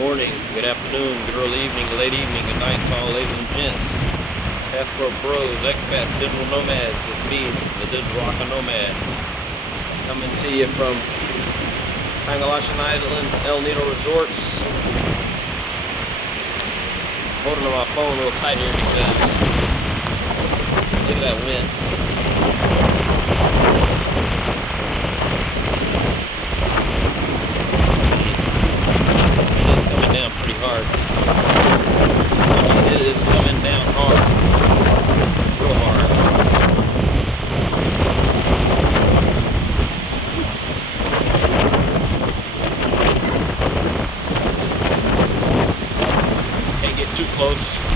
morning, good afternoon, good early evening, late evening, good night to all ladies and gents, passport bros, expats, digital nomads. It's me, the digital rocker nomad, coming to you from Pangulasian Island, Nido Resorts. Holding on my phone real tight here because look at that wind. Down pretty hard. It is coming down hard. Real hard. Can't get too close.